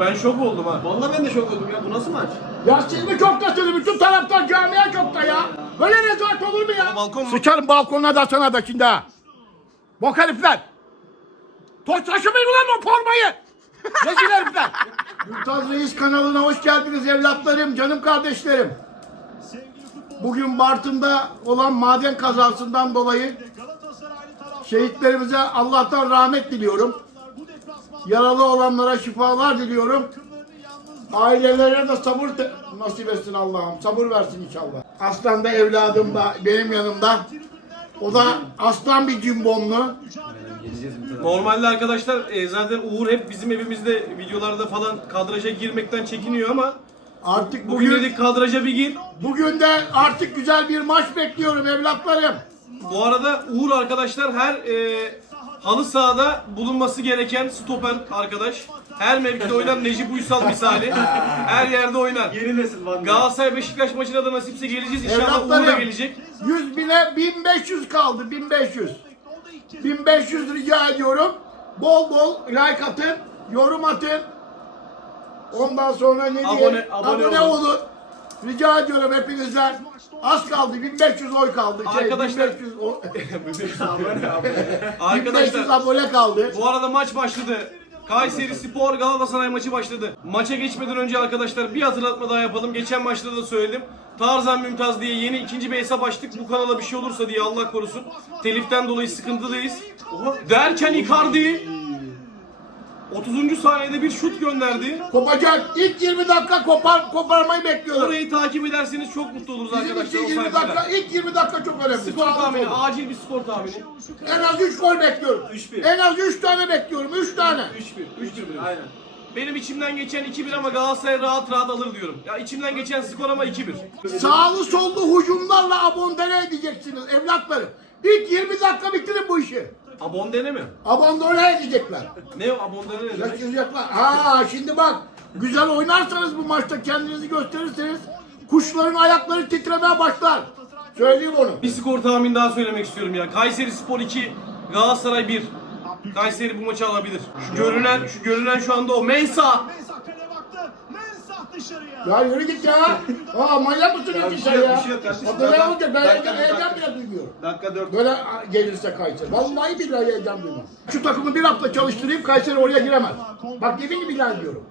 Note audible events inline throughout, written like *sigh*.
Ben şok oldum ha. Vallahi ben de şok oldum ya. Bu nasıl maç? Ya siz mi çok taşıdı? Bütün taraftar camia çok da ya. Böyle rezalet olur mu ya? Balkon mu? Sıçarım balkonuna da sana da şimdi ha. Bok herifler. Toz taşımayın ulan o formayı. Rezil herifler. *laughs* Mümtaz Reis kanalına hoş geldiniz evlatlarım, canım kardeşlerim. Bugün Bartın'da olan maden kazasından dolayı şehitlerimize Allah'tan rahmet diliyorum. Yaralı olanlara şifalar diliyorum. Ailelerine de sabır nasip etsin Allah'ım. Sabır versin inşallah. Aslan da evladım da benim yanımda. O da aslan bir cimbomlu. Normalde arkadaşlar e, zaten Uğur hep bizim evimizde videolarda falan kadraja girmekten çekiniyor ama Artık bugün bugün, dedik kadraja bir gir. bugün de artık güzel bir maç bekliyorum evlatlarım. Bu arada Uğur arkadaşlar her e, halı sahada bulunması gereken stoper arkadaş. Her mevkide oynar Necip Uysal misali. Her yerde oynar. Yeni nesil Van Dijk. Galatasaray Beşiktaş maçına da nasipse geleceğiz. İnşallah Uğur da Evlatlarım gelecek. 100 bine 1500 kaldı 1500. 1500 rica ediyorum. Bol bol like atın, yorum atın. Ondan sonra ne diyeyim? Abone- abone olun. olun. Rica ediyorum hepinizden. Az kaldı 1500 oy kaldı. Şey, Arkadaşlar- 1500, o- *laughs* 1500 Arkadaşlar abone kaldı. bu arada maç başladı. Kayseri Spor Galatasaray maçı başladı. Maça geçmeden önce arkadaşlar bir hatırlatma daha yapalım. Geçen maçta da söyledim. Tarzan Mümtaz diye yeni ikinci bir hesap açtık. Bu kanala bir şey olursa diye Allah korusun. Teliften dolayı sıkıntıdayız. Derken Icardi 30. saniyede bir şut gönderdi. Kopacak. İlk 20 dakika kopar, koparmayı bekliyorum. Orayı takip ederseniz çok mutlu oluruz Bizim arkadaşlar. için o 20 sayfada. dakika, ilk 20 dakika çok önemli. Skor Sağ tahmini, olun. acil bir skor tahmini. En az 3 gol bekliyorum. 3-1. En az 3 tane bekliyorum. 3 tane. 3-1. 3-1. Aynen. Benim içimden geçen 2-1 ama Galatasaray rahat rahat alır diyorum. Ya içimden geçen skor ama 2-1. Sağlı sollu hücumlarla abondene edeceksiniz evlatlarım. İlk 20 dakika bitirin bu işi. Abondene mi? Abondene edecekler. Ne o abondene ne demek? Kaçıracaklar. Ha şimdi bak. Güzel oynarsanız bu maçta kendinizi gösterirseniz kuşların ayakları titremeye başlar. Söyleyeyim onu. Bir skor tahmini daha söylemek istiyorum ya. Kayseri Spor 2, Galatasaray 1. Kayseri bu maçı alabilir. Şu görünen, şu görünen şu anda o. Mensa. Mensah kale baktı. Mensah dışarıya. Ya yürü git ya. Aa manyak mısın Ya bir şey yok, ya? bir şey olacak? Ben Dakika, heyecan, heyecan bile duymuyorum. Dakika 4. Böyle gelirse Kayseri. Vallahi billahi heyecan duymam. Şu takımı bir hafta çalıştırayım Kayseri oraya giremez. Bak yemin billahi diyorum.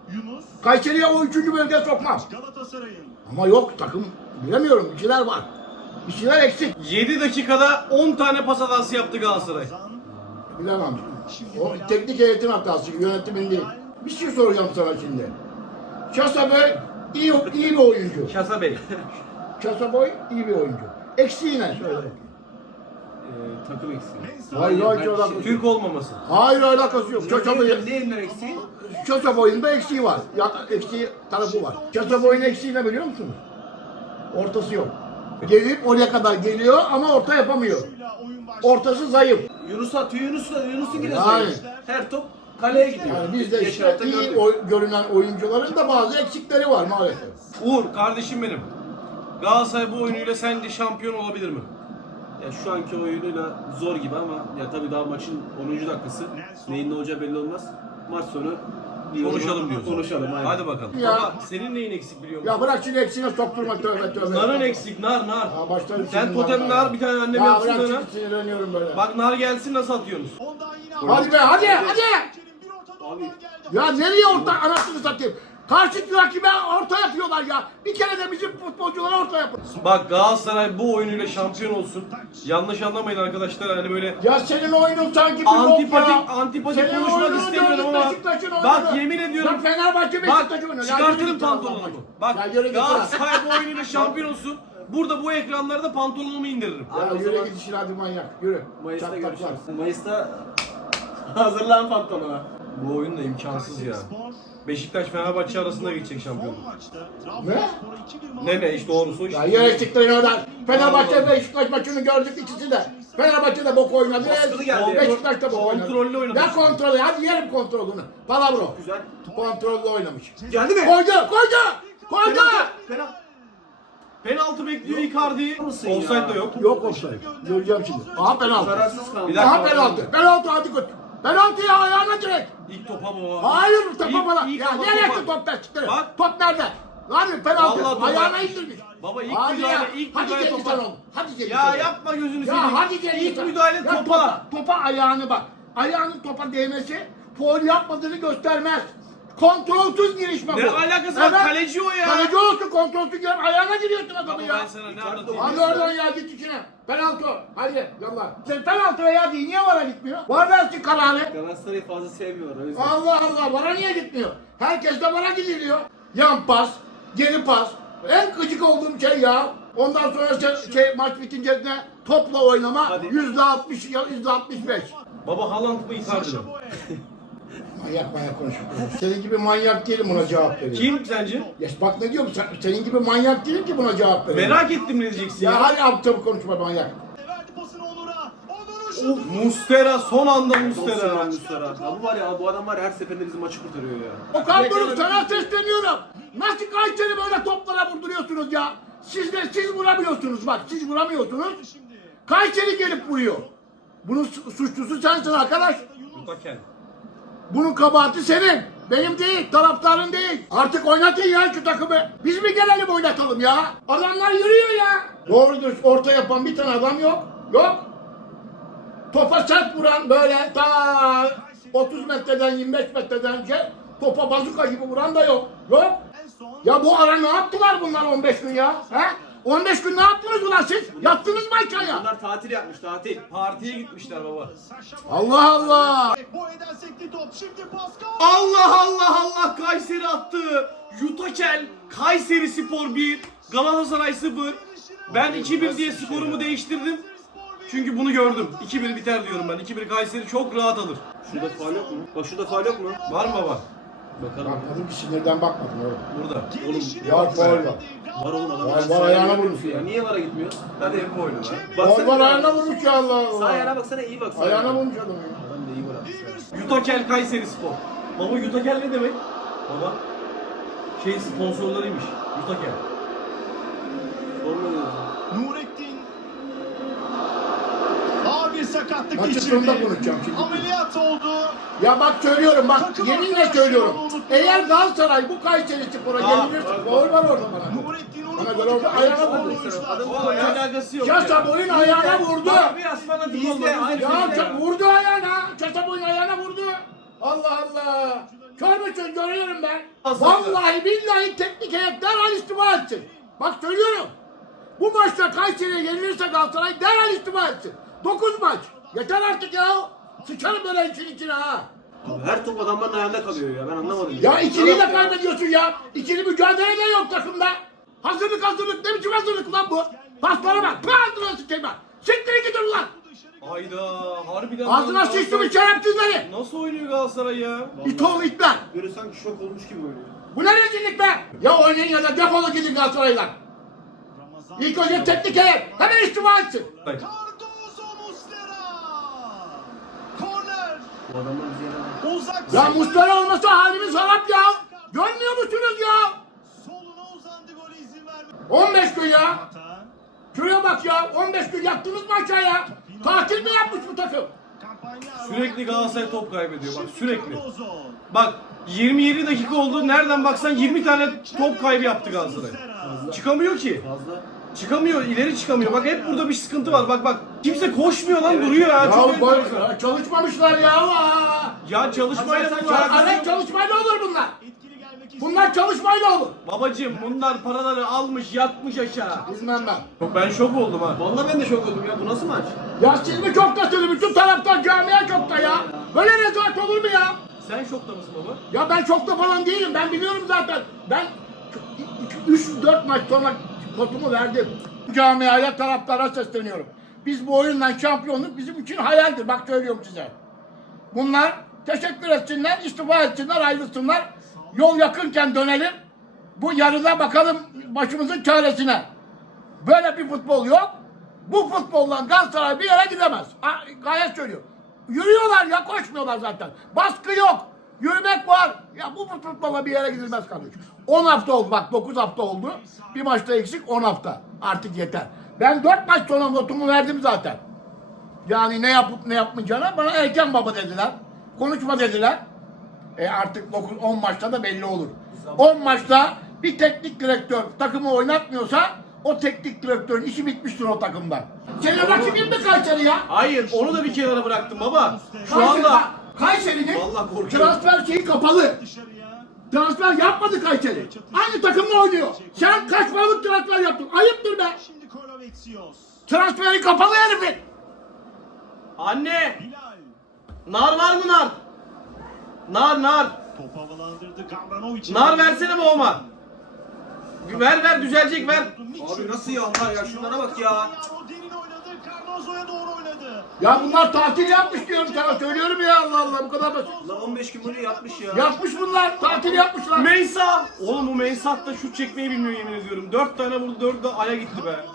Kayseri'ye o üçüncü bölgeye sokmam. Ama yok takım bilemiyorum bir şeyler var. Bir şeyler eksik. 7 dakikada 10 tane pas hatası yaptı Galatasaray. Bilemem. O teknik heyetin hatası yönetimin değil. Bir şey soracağım sana şimdi. Şasaboy iyi, iyi bir oyuncu. Şasa Bey. Şasaboy iyi bir oyuncu. Eksiği ne? Söyle. takım eksiği. Hayır hayır alakası yok. Türk olmaması. Hayır alakası yok. Şasaboy'un Neyinden eksiği? Şasaboy'un da eksiği var. Ya, eksiği tarafı var. Şasaboy'un eksiği ne biliyor musunuz? Ortası yok. Gelip oraya kadar geliyor ama orta yapamıyor. Oyun. Ortası zayıf. Yunus atıyor, Yunus Yunus'un yine sayıyor. Her top kaleye gidiyor. Yani bizde Geçen işte hafta iyi gördük. oy- görünen oyuncuların da bazı eksikleri var maalesef. Uğur kardeşim benim. Galatasaray bu oyunuyla sence şampiyon olabilir mi? Ya şu anki oyunuyla zor gibi ama ya tabii daha maçın 10. dakikası. Neyin ne olacağı belli olmaz. Maç sonu Konuşalım diyorsun. Konuşalım aynen. Hadi bakalım. Ya. Baba senin neyin eksik biliyor musun? Ya bırak şimdi eksiğine sokturma tövbe tövbe. Narın eksik, nar nar. Ya başlarım Sen şimdi totem nardan nar bir tane annem Ya yapsın bırak sana. şimdi sinirleniyorum böyle. Bak nar gelsin nasıl atıyorsunuz? Ondan yine Hadi be hadi hadi. Geldi. Ya nereye orta anasını satayım? Karşı rakibe orta yapıyorlar ya. Bir kere de bizim futbolculara orta yapın. Bak Galatasaray bu oyunuyla şampiyon olsun. Yanlış anlamayın arkadaşlar hani böyle Ya senin oyunun sanki bir Antipatik- yok ya. antipatik Senin konuşmak istemiyorum ama- Beşiktaş'ın Bak, yemin ediyorum- Ya Fenerbahçe Bak. Ya yürü çıkartırım git lan pantolonumu. Bak aşkına. Ya yürü git lan. Galatasaray bu oyunuyla şampiyon olsun. Burada bu ekranlarda pantolonumu indiririm. Ya Abi o yürü zaman- git hadi manyak. Yürü. Mayıs'ta Çatlaklar. görüşürüz. Mayıs'ta *laughs* hazırlan pantolona. Bu oyun da imkansız ya. Beşiktaş Fenerbahçe arasında geçecek şampiyonluk. Ne? Ne ne işte doğrusu o Ya işte. yere çıktın oradan. Fenerbahçe Allah. Beşiktaş maçını gördük ikisi de. Fenerbahçe de bok oynadı. Baskılı geldi. Beşiktaş da bok oynadı. Kontrollü oynadı. Ne kontrolü? Hadi yerim kontrolünü. Palavro. Güzel. Kontrollü oynamış. Geldi mi? Koydu, koydu, koydu. Penaltı. Penaltı bekliyor Icardi. Offside de yok. Yok offside. Göreceğim şimdi. Aha penaltı. Aha penaltı. Penaltı hadi koç. Penaltı ya ayağına direkt. İlk topa baba. Hayır topa falan. ilk Ya ama nereye topa. attı toplar çıktı? Bak. Top nerede? Lan penaltı. Vallahi topa- Ayağına indirmiş. Baba ilk Hadi müdahale, ya. ilk hadi müdahale Cengiz topa. Oğlum. Hadi Cengiz Ya yapma gözünü Ya seveyim. hadi Cengiz İlk müdahale topa. topa. Topa ayağını bak. Ayağının topa değmesi foul yapmadığını göstermez. Kontrolsüz girişme bu. Ne alakası var? Kaleci o ya. Kaleci olsun kontrolsüz girip ayağına giriyorsun adamı ya. ben sana ne anlatayım? Hadi oradan ya git içine. Penaltı. Hadi yallah. Sen penaltı veya değil. Niye vara gitmiyor? Var versin kararı. Galatasaray'ı fazla sevmiyor o yüzden. Allah Allah vara niye gitmiyor? Herkes de vara gidiliyor. Yan pas, geri pas. En gıcık olduğum şey ya. Ondan sonra şey, şey, maç bitince ne? Topla oynama Hadi. yüzde altmış, yüzde altmış beş. Baba Haaland mı Icardi mi? *laughs* Manyak manyak konuşuyor. Senin gibi manyak değilim buna cevap veriyorum. Kim sence? Ya bak ne diyorum sen, senin gibi manyak değilim ki buna cevap veriyorum. Merak ettim ne diyeceksin Ya ya. hadi abi çabuk konuşma manyak. Verdi pasını Onur'a. Onur'un Of, şutu. Mustera son anda Mustera. Mustera. Mustera. Ya bu var ya bu adam var ya her seferinde bizim maçı kurtarıyor ya. Okan Buruk sana sesleniyorum. Nasıl Kayseri böyle toplara vurduruyorsunuz ya? Siz de siz vuramıyorsunuz bak siz vuramıyorsunuz. Şimdi. Kayseri gelip vuruyor. Bunun su- suçlusu sensin arkadaş. Utaken. Bunun kabahati senin. Benim değil, taraftarın değil. Artık oynatın ya şu takımı. Biz mi gelelim oynatalım ya? Adamlar yürüyor ya. Doğrudur, orta yapan bir tane adam yok. Yok. Topa sert vuran böyle ta 30 metreden 25 metreden topa bazuka gibi vuran da yok. Yok. Ya bu ara ne yaptılar bunlar 15 gün ya? He? 15 gün ne yaptınız ulan siz? Yattınız mı aşağıya? Bunlar tatil yapmış tatil. Partiye gitmişler baba. Allah Allah. Bu eden sekti top. Şimdi Pascal. Allah Allah Allah Kayseri attı. Yutakel Kayseri Spor 1 Galatasaray 0. Ben 2-1 diye skorumu değiştirdim. Çünkü bunu gördüm. 2-1 biter diyorum ben. 2-1 Kayseri çok rahat alır. Şurada faal yok mu? Bak şurada faal yok mu? Var mı baba? Bakalım. Bakmadım ki sinirden bakmadım oğlum. Burada. Gelişini Ya faul var. Var oğlum adam. Var, var, ayağına ayağına vurmuş vurmuş ya. Niye vara gitmiyor? Hadi hep oyunu var. Gol var ayağına vurmuş ya Allah Sağ Allah. ayağına baksana iyi bak. sağ Ayağına vurmuş adam ya. Adam da iyi ya. Yutakel Kayseri Spor. Baba Yutakel ne demek? Baba. Şey sponsorlarıymış. Yutakel. Forma diyorsun. Nurettin. Ağır bir sakatlık Maçın geçirdi. sonunda konuşacağım şimdi. Ameliyat oldu. Ya bak söylüyorum bak Takım yeminle söylüyorum. Eğer Galatasaray bu Kayseri Spor'a yenilirse gol var orada bana. Nurettin Bana unutmadı. göre orada ayağına Kayseri vurdu. oyuncular. O alakası yok. Ayağına vurdu. Baba biraz fanatik İzle, olma. aynı gözünü Ya ça- vurdu ayağına. Şasa boyun ayağına vurdu. Allah Allah. Kör müsün görüyorum ben. Vallahi billahi teknik heyet derhal istifa etsin. Bak söylüyorum. Bu maçta Kayseri'ye yenilirse Galatasaray derhal istifa etsin. 9 maç. Yeter artık ya. Sıçarım böyle için içine ha. Abi her top adamların ayağında kalıyor ya. Ben anlamadım. Ya ikiliyi de kaybediyorsun ya. İkili mücadele de yok takımda. Hazırlık hazırlık. Ne biçim hazırlık lan bu? Paslara bak. Pardon sikeyim ben. Siktirin gidin ulan. Hayda harbiden. Ağzına sıçtım bir şerefsizleri. Nasıl oynuyor Galatasaray ya? İt oğlu itler. Böyle sanki şok olmuş gibi oynuyor. Bu ne rezillik be? Ya oynayın ya da defolun gidin Galatasaray'dan. Ramazan. İlk önce teknik heyet. Hemen istifa etsin. Cardozo Uzak. Ya Muslera olmasa halimiz harap ya. Görmüyor musunuz ya? Soluna uzandı gole izin vermedi. 15 gün ya. Hata. Şuraya bak ya. 15 gün yattınız mı aşağıya? Tatil mi yapmış bu takım? Kampanya. Sürekli Galatasaray top kaybediyor bak Şimdi sürekli. Cardozo. Bak 27 dakika oldu. Nereden baksan 20 tane top kaybı yaptı Galatasaray. Çıkamıyor ki. Fazla. Çıkamıyor, ileri çıkamıyor. Bak hep burada bir sıkıntı var. Bak bak. Kimse koşmuyor lan, duruyor ya. Ya Çok boy, çalışmamışlar ya. Aa. Ya çalışmayla bunun Ya, alakası yok. çalışmayla olur bunlar. Etkili gelmek istiyor. Bunlar çalışmayla olur. Babacım bunlar paraları almış, yatmış aşağı. Bilmem ben. Yok ben şok oldum ha. Vallahi ben de şok oldum ya. Bu nasıl maç? Ya siz mi çok tasınız? Bütün taraftar camia çok da ya. Böyle rezalet olur mu ya? Sen şokta mısın baba? Ya ben çok da falan değilim. Ben biliyorum zaten. Ben 3-4 maç sonra kotumu verdim. Camiaya, taraftara sesleniyorum. Biz bu oyundan şampiyonluk bizim için hayaldir. Bak söylüyorum size. Bunlar teşekkür etsinler, istifa etsinler, ayrılsınlar. Yol yakınken dönelim. Bu yarıda bakalım başımızın çaresine. Böyle bir futbol yok. Bu futbolla Galatasaray bir yere gidemez. Gayet söylüyor. Yürüyorlar ya koşmuyorlar zaten. Baskı yok. Yürümek var. Ya bu futbolla bir yere gidilmez kardeşim. 10 hafta oldu bak 9 hafta oldu. Bir maçta eksik 10 hafta. Artık yeter. Ben 4 maç sonra notumu verdim zaten. Yani ne yapıp ne yapmayacağına bana erken baba dediler. Konuşma dediler. E artık 9 10 maçta da belli olur. 10 maçta bir teknik direktör takımı oynatmıyorsa o teknik direktörün işi bitmiştir o takımda. Senin rakibin mi Kayseri ya? Hayır onu da bir kenara bıraktım baba. Şu Kayseri- anda Kayseri'nin Vallahi korkuyorum. transfer şeyi kapalı. Transfer yapmadı Kayseri. Aynı takımla oynuyor. Sen kaç paralık transfer yaptın? Ayıptır be. Transferi kapalı herifin. anne Bilal. nar var mı nar? Nar nar. Top havalandırdı. Gavranovic. Nar versene babama. Ver ver düzelecek ver. Abi nasıl ya Allah ya şunlara bak ya. Cardozo'ya doğru oynadı. Ya bunlar tatil yapmış diyorum sana. Söylüyorum ya Allah Allah bu kadar basit. Lan 15 gün bunu yapmış ya. Yapmış bunlar. Tatil yapmışlar. Mensah. Oğlum bu Mensah da şut çekmeyi bilmiyor yemin ediyorum. Dört tane vurdu dört de aya gitti be.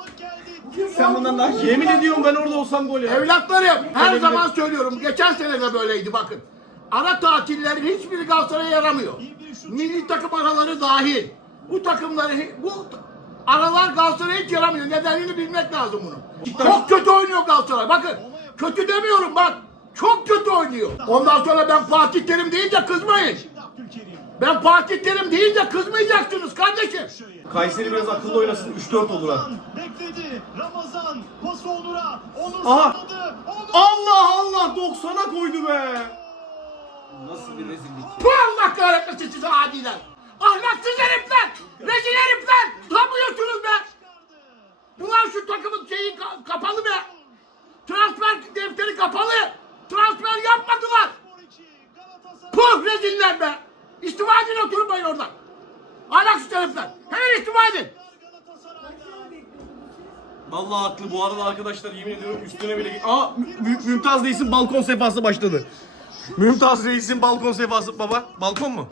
Sen bundan daha Yemin ediyorum ben orada olsam gol ya. Evlatlarım her zaman söylüyorum. Geçen sene de böyleydi bakın. Ara tatillerin hiçbiri Galatasaray'a yaramıyor. Milli takım araları dahil. Bu takımları bu aralar Galatasaray'a hiç yaramıyor. Nedenini bilmek lazım bunun. Çok kötü oynuyor Galatasaray. Bakın kötü demiyorum bak. Çok kötü oynuyor. Ondan sonra ben Fatih Terim deyince kızmayın. Ben Fatih Terim deyince kızmayacaksınız kardeşim. Kayseri biraz akıllı oynasın 3-4 olur ha. Ramazan Bekledi. Ramazan. Pası Onur'a. Onur Aha. Allah Allah 90'a koydu be. Nasıl bir rezillik. Bu Allah kahretmesin size adiler. Ahlaksız herifler. Rezil herifler. Utanmıyorsunuz be. Ulan şu takımın şeyi ka- kapalı be. Transfer defteri kapalı. Transfer yapmadılar. Puh reziller be. İstifa edin oturmayın oradan. Ahlaksız herifler. Hemen istifa edin. Vallahi haklı bu arada arkadaşlar yemin ediyorum üstüne bile... Aa Mü- Mü- Mümtaz Reis'in balkon sefası başladı. Mümtaz Reis'in balkon sefası baba. Balkon mu?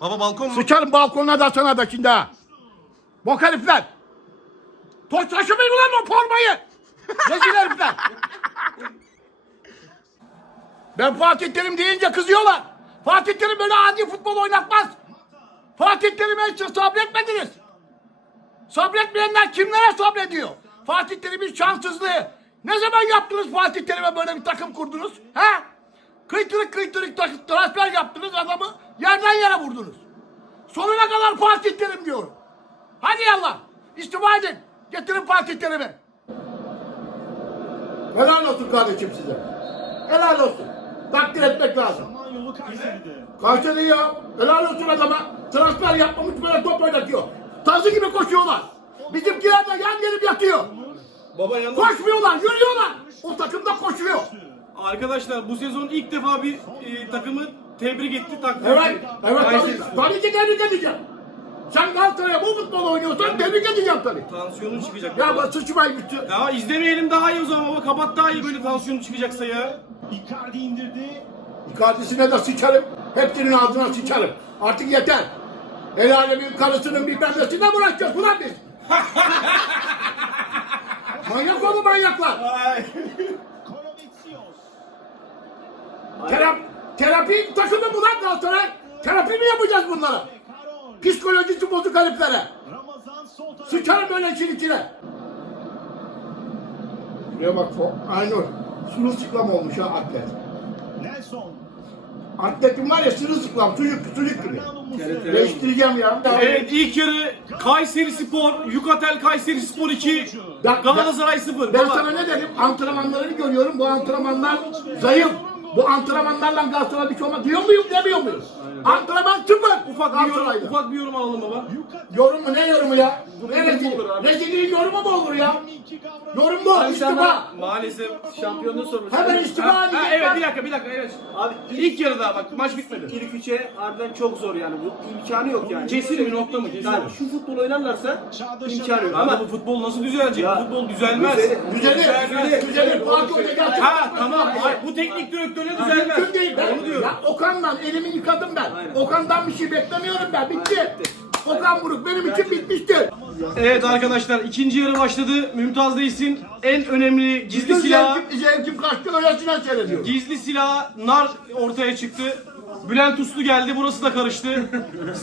Baba balkon mu? Sıçarım balkonuna da sana da şimdi ha. Bok herifler. Toz taşımayın ulan o formayı. Rezil herifler. Ben Fatih Terim deyince kızıyorlar. Fatih Terim böyle adi futbol oynatmaz. Fatih Terim'e hiç sabretmediniz. Sabretmeyenler kimlere sabrediyor? Fatih Terim'in şanssızlığı. Ne zaman yaptınız Fatih Terim'e böyle bir takım kurdunuz? He? Kıytırık kıytırık tak- transfer yaptınız adamı yerden yere vurdunuz. Fatih Terim diyorum. Hadi yallah. İstifa edin. Getirin Fatih Terim'i. Helal olsun kardeşim size. Helal olsun. Takdir etmek lazım. Samanyolu Kayseri'de. Kayseri ya. Helal olsun adama. Transfer yapmamış böyle top oynatıyor. Tazı gibi koşuyorlar. Bizimkiler de yan gelip yatıyor. Baba yalnız Koşmuyorlar, yürüyorlar. O takım da koşuyor. arkadaşlar bu sezon ilk defa bir e, takımı tebrik etti takdir Evet, etti. evet Kayseri Spor. tabii ki tebrik edeceğim. Sen Galatasaray'a bu futbol oynuyorsan tebrik edeceğim tabii. Tansiyonun çıkacak. Ya bak sıçmayın gitti. Ya izlemeyelim daha iyi o zaman baba. Kapat daha iyi böyle tansiyonu çıkacaksa ya. Icardi indirdi. Kardeşine de sıçarım. Hepsinin ağzına sıçarım. Artık yeter. El alemin karısının bilmem nesine bırakacağız ulan biz. *laughs* Manyak oldu manyaklar. Kolovetsios. Terap, terapi takımı mı lan Galatasaray? Terapi mi yapacağız bunlara? Psikolojisi bozuk heriflere. Ramazan sol tarafta. Sıçarım böyle için içine. Buraya bak. Aynur. Sırılsıklam olmuş ha atlet. Nelson. Atletin var ya sırılsıklam. Sucuk, sucuk gibi. Değiştireceğim ya. Evet ilk yarı Kayseri Spor, Yukatel Kayseri Spor 2, Ben- Galatasaray 0. Ben Baba. sana ne dedim? Antrenmanlarını görüyorum. Bu antrenmanlar zayıf. Bu antrenmanlarla Galatasaray bir şey olmaz. Diyor muyum demiyor muyum? Antrenman sıfır. Ufak bir yorum, Galatasaray'da. ufak bir yorum alalım baba. Yorum mu ne yorumu ya? Ne rezil? olur abi. Rezilliğin yorumu mu olur ya? 22 Gavranovic. Yorum bu. istifa. Maalesef Şampiyonluğu sormuş. Hemen istifa Ha, ha, evet bir dakika bir dakika evet. Abi İlk yarıda bak maç bitmedi. İlk üçe harbiden çok zor yani. Bu imkanı yok yani. Kesin mi nokta mı? Kesin Yani şu futbol oynarlarsa imkanı yok. Ama Ama bu futbol nasıl düzelecek? Ya, Bu futbol düzelmez. düzeli- Düzelir. Düzelmez. Düzelir. Fatih Hoca gerçekten. Ha tamam. Hayır, bu teknik direktörle düzelmez. Mümkün değil. Ben, Onu diyorum. ya Okan'dan elimi yıkadım ben. Aynen. Okan'dan bir şey beklemiyorum ben. Bitti. Aynen. Okan Buruk benim için bitmiştir. Evet arkadaşlar ikinci yarı başladı. Mümtaz Reis'in en önemli gizli Bütün silahı, zevkim, zevkim kaçtı öylesine seyrediyorum. gizli silahı nar ortaya çıktı. Bülent Uslu geldi burası da karıştı.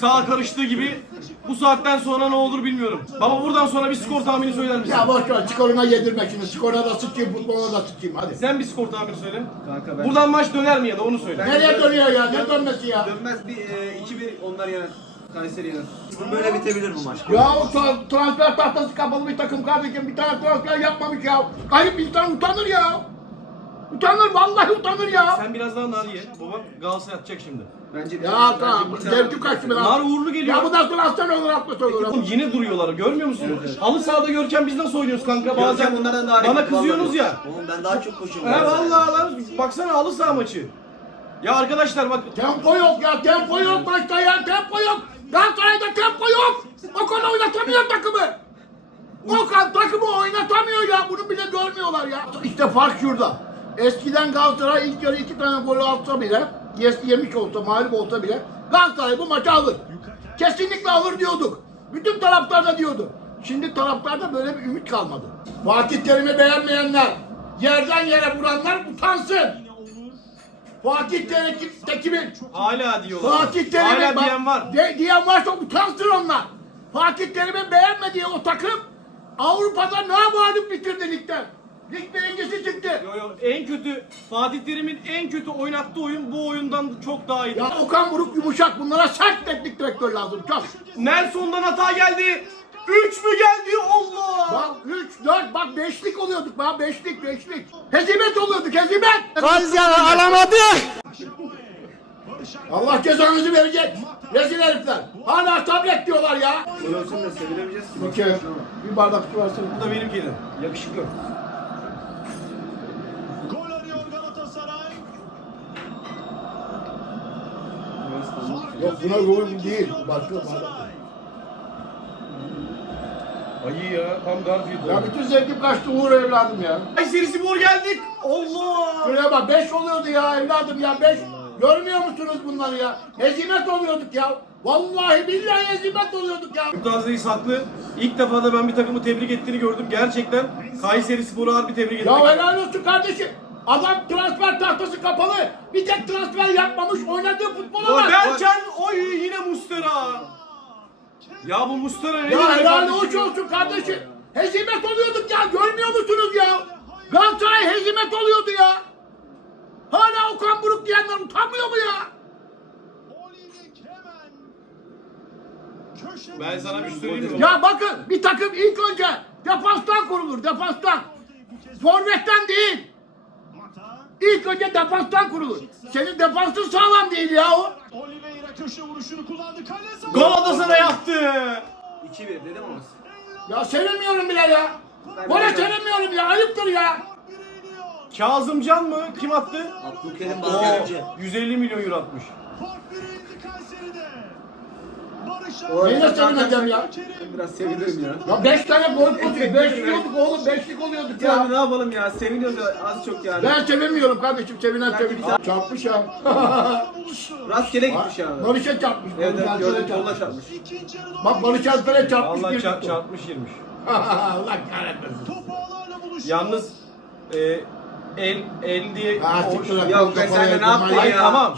Sağ karıştığı gibi Bu saatten sonra ne olur bilmiyorum. Baba buradan sonra bir skor tahmini söyler misin? Ya boş ver skoruna yedirme şimdi. Skoruna da sıçayım, futboluna da sıçayım. Hadi. Sen bir skor tahmini söyle. Kanka ben... Buradan maç döner mi ya da onu söyle. Nereye dönüyor ya? Ne dönmesi ya? Dönmez bir e, 2-1 onlar yener. Kayseri yener. Böyle bitebilir bu maç. Ya o tra- transfer tahtası kapalı bir takım kardeşim. Bir tane transfer yapmamış ya. Ayıp insan utanır ya. Utanır vallahi utanır ya. Sen biraz daha nar ye. Baba Galatasaray atacak şimdi. Bence bir Ya tamam. bir tane- Zevki kaçtı biraz. Nar uğurlu geliyor. Ya bundan sonra aslan olur olur. Oğlum yine duruyorlar görmüyor musun? Halı sahada görken biz nasıl oynuyoruz kanka? Bazen bunlardan daha bana hareketli kızıyorsunuz vallahi. ya. Oğlum ben daha çok koşuyorum. He vallahi lan baksana halı saha maçı. Ya arkadaşlar bak Tempo yok ya. Tempo yok maçta ya. Tempo yok. Galatasaray'da tempo yok. Okan oynatamıyor takımı. Okan takımı oynatamıyor ya. Bunu bile görmüyorlar ya. İşte fark şurada. Eskiden Galatasaray ilk yarı iki tane gol atsa bile, yemiş olsa, mağlup olsa bile Galatasaray bu maçı alır. Kesinlikle alır diyorduk. Bütün taraftar da diyordu. Şimdi taraftarda böyle bir ümit kalmadı. Fatih Terim'i beğenmeyenler, yerden yere vuranlar utansın. Fatih Terim kimin? hala diyorlar. Fatih Terim'in hala diyen var. De, diyen varsa utansın onlar. Fatih Terim'in beğenmediği o takım Avrupa'da ne mağlup bitirdi ligden. Lig birincisi çıktı. Yo, yo, en kötü Fatih Terim'in en kötü oynattığı oyun bu oyundan çok daha iyi. Ya Okan Buruk yumuşak bunlara sert teknik direktör lazım çok. Nelson'dan hata geldi. 3 mü geldi? Allah! Bak 3, 4 bak beşlik oluyorduk bak beşlik beşlik. Hezimet oluyorduk hezimet. Allah cezanızı verecek. Rezil herifler. Hala tablet diyorlar ya. Gol olsun da sevinemeyeceğiz ki. Peki bir bardak su versene. Bu da benimkiydi. Yakışıklı. Yok buna gol değil. Başka bardak. Ayı ya tam Garfield. Ya bütün zevkim kaçtı Uğur evladım ya. Kayseri Spor geldik. Allah! Şuraya bak 5 oluyordu ya evladım ya 5. Görmüyor musunuz bunları ya? Hezimet oluyorduk ya. Vallahi billahi hezimet oluyorduk ya. Mümtaz Reis haklı. İlk defa da ben bir takımı tebrik ettiğini gördüm. Gerçekten Kayseri Spor'u harbi tebrik etmek. Ya helal olsun kardeşim. Adam transfer tahtası kapalı. Bir tek transfer yapmamış oynadığı futbola bak. derken oy yine Mustera. Ya bu Mustera ne? Ya helal hoş olsun kardeşim. Hezimet oluyorduk ya görmüyor musunuz ya? Galatasaray hezimet oluyordu ya. Hala Okan Buruk diyenler utanmıyor mu ya? Ben sana bir şey söyleyeyim mi? Ya bakın bir takım ilk önce defanstan kurulur defanstan. Forvetten değil. İlk önce defanstan kurulur. Senin defansın sağlam değil ya o. Oliveira köşe vuruşunu kullandı. Kale zamanı. Galatasaray attı. 2-1 dedim ama. Ya sevemiyorum bile ya. Böyle sevemiyorum ya ayıptır ya. Kazımcan mı? Kim attı? Abdülkerim Oo, Bazıcı. 150 milyon euro atmış. Fark biri indi Kayseri'de. Neyle sevineceğim ya? Ben Biraz sevinirim ya. Ya beş tane gol pozisyonu. Beşlik olduk oğlum. Beşlik oluyorduk Ya ya. ne yapalım ya seviniyoruz az çok yani. Ben sevemiyorum kardeşim. Sevinen seviniyor. Çarpmış ya. *laughs* Rastgele gitmiş abi. Barış'a çarpmış. Evet Barış evet Alper'e gördüm kolla çarpmış. çarpmış. İkinci yarıda Bak Barış Alper'e çarpmış. Allah bir çarp, tuttu. çarpmış girmiş. *laughs* Allah kahretmesin. Topu ağlarla buluştu. Yalnız e, el el diye Ha o- siktir. Ya Kafaya be sen de ne yaptın ya? Tamam.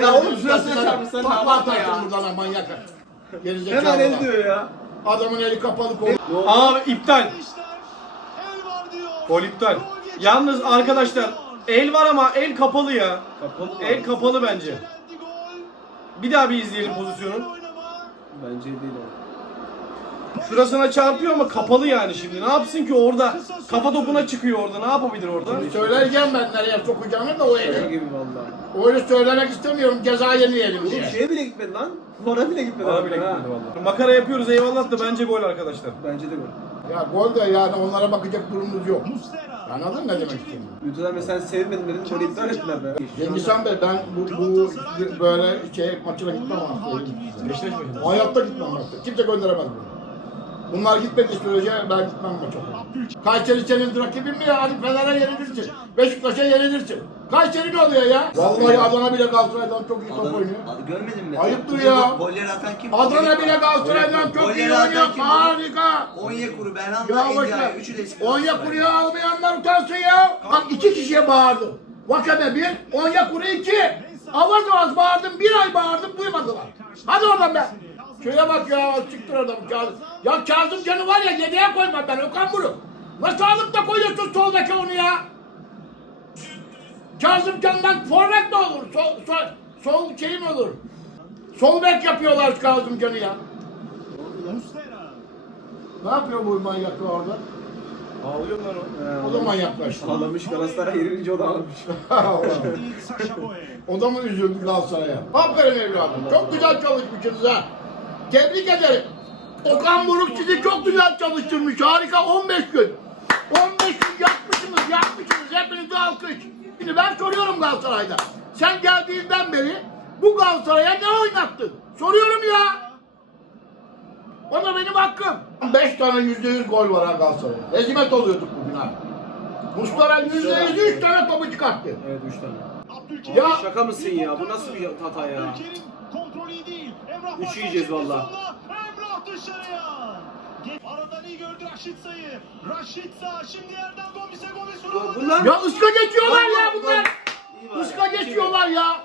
Ya oğlum şurasına çarpmış, sen de takla abartma atarsın ya. buradan ha manyak. Gerizekalı. Hemen el adam. diyor ya. Adamın eli kapalı kolu. Abi iptal. İşler. El var diyor. Gol iptal. Yalnız arkadaşlar el var ama el kapalı ya. Kapalı mı? El kapalı bence. Bir daha bir izleyelim pozisyonu. Bence değil o. Şurasına çarpıyor ama kapalı yani şimdi. Ne yapsın ki orada? Kafa topuna çıkıyor orada. Ne yapabilir orada? Söyleyeceğim ben nereye sokacağını da o eli. gibi valla. Öyle söylemek istemiyorum ceza yemeyelim Oğlum diye. şeye bile gitmedi lan. Vara bile gitmedi. Bana abi bile gitmedi vallahi. Makara yapıyoruz eyvallah da bence gol arkadaşlar. Bence de gol. Ya gol de yani onlara bakacak durumumuz yok. Anladın mı ne demek istediğimi? Ülkeden mesela sevmedim dedin. Golü iptal ettiler be. Cengiz Han Bey ben bu, bu böyle şey maçına gitmem maçı. Hayatta gitmem maçta. Kimse gönderemez bunu. Bunlar gitmediği sürece ben gitmem maça. Kayseri senin rakibin mi ya? Hadi Fener'e yenilirsin. Beşiktaş'a yenilirsin. Kayseri ne oluyor ya? Vallahi Adana bile Galatasaray'dan çok iyi top Adana, oynuyor. Ad- görmedin mi? Ayıptır ya. go- Golleri atan kim? Adana bile Galatasaray'dan çok iyi Golleri atan oynuyor. kim? Harika. Onyekuru, Belhanda, Ya Endiaye. ver. Üçü de eski Onya Galatasaray. kuruya almayanlar utansın ya. Bak iki kişiye bağırdım. Vakame bir, Onya kuru iki. Avaz avaz bağırdım, bir ay bağırdım duymadılar. Hadi oradan be. Şöyle bak ya çıktır adamı Kazım. Ya Kazım Can'ı var ya yedeğe koymam ben Okan Buruk. Nasıl alıp da koyuyorsun sol beke onu ya? Kazım Can'dan forvet mi olur? Sol, sol, sol şey mi olur? Sol bek yapıyorlar Kazım Can'ı ya. Ne yapıyor bu manyak orada? Ağlıyor lan o. O da manyaklaştı. Ağlamış Galatasaray yenilince o da ağlamış. *laughs* O da mı üzüldü Galatasaray'a? Aferin evladım. Çok güzel çalışmışsınız ha. Tebrik ederim. Okan Buruk sizi çok güzel çalıştırmış. Harika 15 gün. 15 gün yapmışsınız, yapmışsınız. Hepinize alkış. Şimdi ben soruyorum Galatasaray'da. Sen geldiğinden beri bu Galatasaray'a ne oynattın? Soruyorum ya. O da benim hakkım. 5 tane %100 gol var ha Galatasaray'a. Rezimet oluyorduk bugün ha. Muslera %100 3 tane topu çıkarttı. Evet 3 tane. Ya Şaka mısın ya? Bu nasıl bir hata ya? Abdülkerim kontrolü iyi değil. Çekti valla. Emrah dışarıya. Aradan iyi gördü Raşit Say'ı. Raşit Sağ şimdi yerden Gomis'e Gomis vuramadı. Bunlar Ya ıska geçiyorlar ya bunlar. Iska geçiyorlar ya.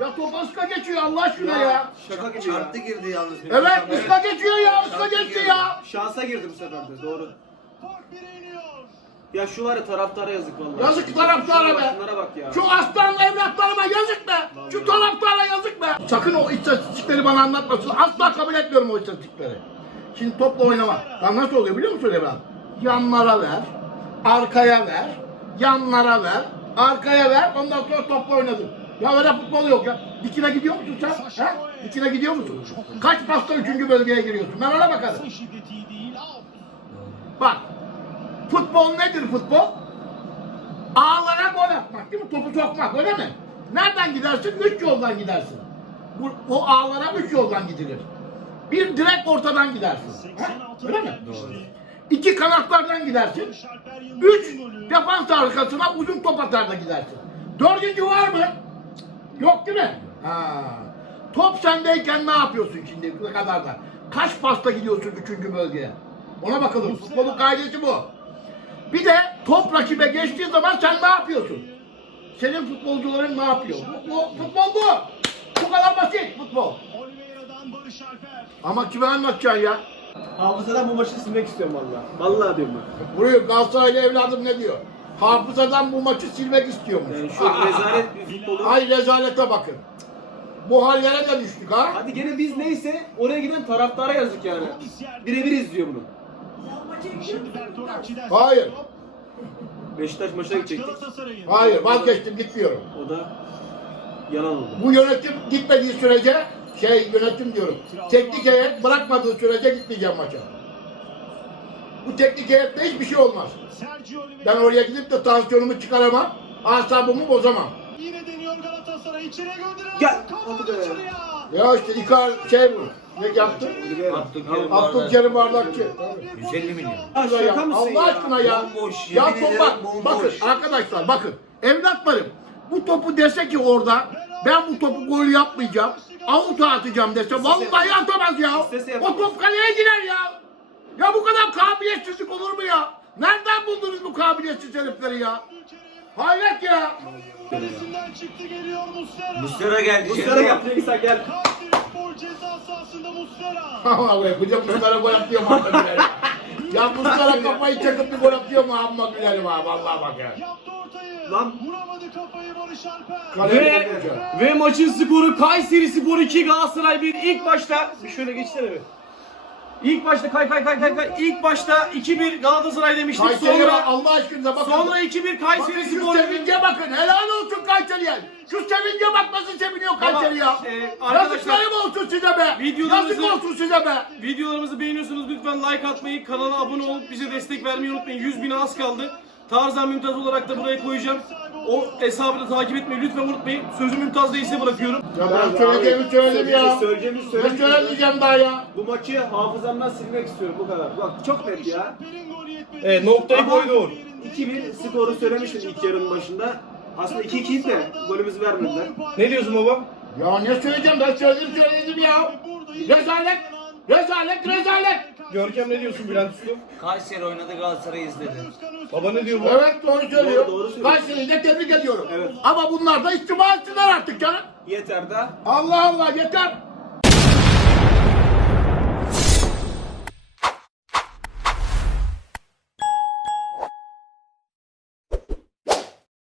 Ya top ıska geçiyor Allah aşkına ya. Şaka gibi ya. Çarptı girdi yalnız. Evet ıska geçiyor ya ıska geçti ya. Şansa girdi bu sefer de doğru. Fark bire iniyor. Ya şu var ya taraftara yazık vallahi. Yazık taraftara be. Şunlara bak ya. Şu aslanlı evlatlarıma yazık be. Şu taraftara yazık be. Sakın o istatistikleri bana anlatmasın. Asla kabul etmiyorum o istatistikleri. Şimdi topla oynama. Lan nasıl oluyor biliyor musun Evren? Yanlara ver, arkaya ver, yanlara ver, arkaya ver. Ondan sonra topla oynadın. Ya öyle futbol yok ya. Dikine gidiyor musun sen? He? Dikine gidiyor musun? Kaç pasta üçüncü bölgeye giriyorsun? Ben ona bakarım. Bak. Futbol nedir futbol? Ağlara gol atmak değil mi? Topu sokmak öyle mi? Nereden gidersin? Üç yoldan gidersin. Bu, o ağlara üç yoldan gidilir. Bir direkt ortadan gidersin. Ha? 86 Öyle mi? gelmişti. İki kanatlardan gidersin. Üç defans arkasına uzun top atar da gidersin. Dördüncü var mı? Yok değil mi? Ha. Top sendeyken ne yapıyorsun şimdi bu kadar da? Kaç pasta gidiyorsun üçüncü bölgeye? Ona bakalım. Futbolun kaidesi bu. Bir de top rakibe geçtiği zaman sen ne yapıyorsun? Senin futbolcuların ne yapıyor? Futbol bu. Bu kadar basit futbol. Ama kime anlatacaksın ya? Hafızadan bu maçı silmek istiyorum vallahi. Vallahi diyorum bak. Buraya Galatasaraylı evladım ne diyor? Hafızadan bu maçı silmek istiyormuş. Yani şu rezalet bir futbolu. Ay rezalete bakın. Bu hallere de düştük ha. Hadi gene biz neyse oraya giden taraftara yazık yani. Birebir izliyor bunu. Hayır. Beşiktaş maçına gidecektik. Hayır vazgeçtim gitmiyorum. O da yalan oldu. Bu yönetim gitmediği sürece şey yönetim diyorum. Teknik heyet bırakmadığı sürece gitmeyeceğim maça. Bu teknik heyetle hiçbir şey olmaz. Ben oraya gidip de tansiyonumu çıkaramam. Asabımı bozamam. Yine deniyor Galatasaray. İçine gönderen. Gel. Hadi be. Ya işte İkar şey bu. Ne yaptı? Abdülkerim Bardakçı. 150 milyon. Ya, şaka mısın Allah ya? aşkına ya. Bomboş, ya yemin top ederim bak, bomboş. bakın arkadaşlar bakın. Evlatlarım bu topu dese ki orada ben bu topu gol yapmayacağım. Avuta atacağım dese vallahi atamaz ya. İstese O top kaleye girer ya. Ya bu kadar kabiliyetsizlik olur mu ya? Nereden buldunuz bu kabiliyetsiz herifleri ya? Hayret ya. Kalesinden çıktı geliyor Muslera. Muslera geldi. Muslera yaptıysa gel. Kayserispor ceza sahasında Muslera. *laughs* Allah be, bu da Muslera gol atıyor mu amma gülerim. Ya Muslera kafayı çakıp bir gol atıyor mu amma gülerim ha vallahi bak ya. Yaptı ortayı. Lan. Vuramadı kafayı Barış Alper. Kaleye Ve, ve maçın skoru Kayseri Spor 2 Galatasaray 1. İlk başta bir şöyle geçsene bir. İlk başta kay kay kay kay kay. İlk başta 2-1 Galatasaray demiştik. Kayseri'ye Sonra Allah aşkına bakın. sonra 2-1 Kayseri Bakın şu Spor. sevince bakın. Helal olsun Kayseri'ye. Şu sevince bak nasıl seviniyor Kayseri ya. e, arkadaşlar- Yazıklarım olsun size be. Videolarınızı- Yazık olsun size be. Videolarımızı beğeniyorsanız lütfen like atmayı, kanala abone olup bize destek vermeyi unutmayın. 100 bine az kaldı. Tarzan Mümtaz olarak da buraya koyacağım. O hesabı da takip etmeyi lütfen unutmayın. Sözü Mümtaz Reis'e bırakıyorum. Ya ben söylediğimi söyledim ya. Söyleyeceğimi Ne söyledim. söyleyeceğim daha ya? Bu maçı hafızamdan silmek istiyorum bu kadar. Bak çok net ya. Evet, noktayı koydu o. 2-1 skoru söylemiştim ilk yarının başında. Aslında 2-2'ydi de golümüzü vermediler. Ne diyorsun baba? Ya ne söyleyeceğim ben söyledim söyledim ya. Rezalet. Rezalet rezalet. Görkem ne diyorsun Bülent Uslu? Kayseri oynadı Galatasaray'ı izledi. Baba ne diyor bu? Evet doğru söylüyor. Doğru, doğru söylüyor. Kayseri'yi de tebrik ediyorum. Evet. Ama bunlar da istifa etsinler artık canım. Yeter de. Allah Allah yeter.